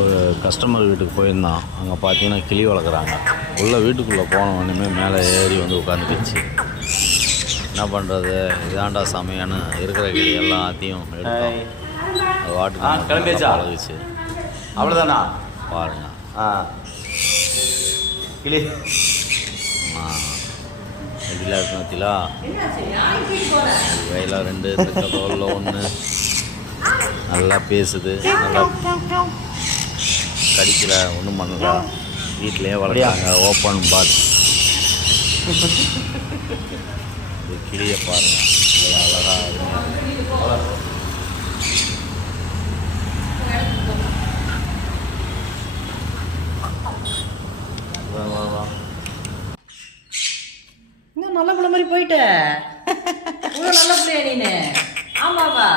ஒரு கஸ்டமர் வீட்டுக்கு போயிருந்தான். அங்கே பார்த்தீங்கன்னா கிளி வளர்க்குறாங்க. உள்ள வீட்டுக்குள்ளே போனவொடனே மேலே ஏறி வந்து உட்காந்துக்கிச்சு. என்ன பண்ணுறது, இதாண்டா சமையன்னு இருக்கிற கிளி எல்லாத்தையும் எடுத்தோம். அது வாட்டுக்கு கிளம்பியாச்சா பழகுச்சு. அவ்வளோதானா பாருங்க. கிளி எப்படிலாம் இருக்கு பார்த்தீங்களா? வயலாக 2 இந்த தோலில் 1 நல்லா பேசுது, நல்லா கடிக்கல, ஒன்றும் பண்ணல. வீட்டிலையே வளர்க்குறாங்க. Open box. இது கிளியை பாருங்கள், அழகாக இன்னும் நல்ல பிள்ளை மாதிரி போயிட்ட. நல்ல பிள்ளையா நீனு? ஆமாவா?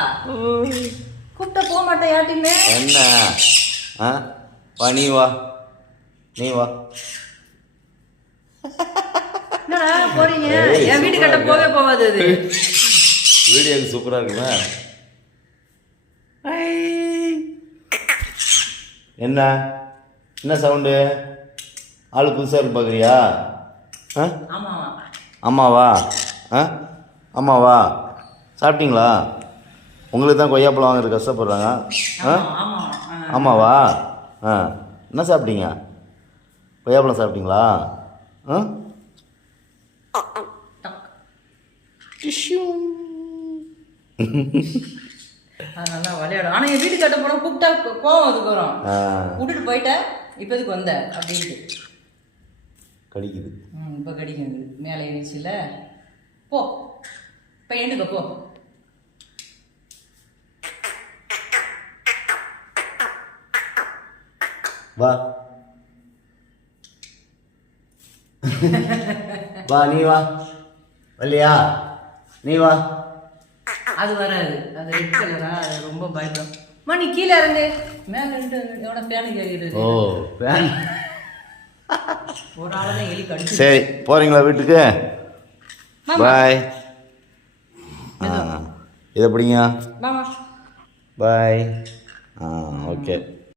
கூப்பிட்ட போக மாட்டேன் யார்ட்டையுமே. என்ன வா, நீ வா, நீ வா. என்னடா போறீங்க? என் வீட்டு கட்ட போவே போகாது. அது வீடியோக்கு சூப்பராக இருக்குமே. என்ன என்ன சவுண்டு? ஆள் புதுசாக இருக்கு பார்க்குறியா? ஆமாவா? ஆமாவா? சாப்பிட்டீங்களா? உங்களுக்கு தான் கொய்யாப்பழம் வாங்குறது கஷ்டப்படுறாங்க. ஆமாவா? என்ன சாப்பிட்டீங்க? கொய்யாப்பழம் சாப்பிட்டீங்களா? நல்லா விளையாடும். ஆனால் என் வீட்டு கட்ட போனால் கூப்பிட்டா கோவம் அதுக்கு வரும். விட்டுட்டு போயிட்டேன், இப்போ எதுக்கு வந்த அப்படின்ட்டு கடிக்குது. இப்போ கடிக்குது. மேலே ஏறிச்சுல, போ இப்போ எண்டுக்க போ. வா வா, நீ வா. வரலையா? நீ வா. அது வராது, அது ரெட் கலரா, அது ரொம்ப பயப்படும். நீ கீழே இறங்கு. மேலே எவ்வளோ பேனுக்கு ஏறிடுது. ஓ, பேன். ஒரு ஆளுதான் எலி கடிச்சு. சரி, போறீங்களா வீட்டுக்கு? பாய். இதை பிடிங்க. பாய். ஓகே.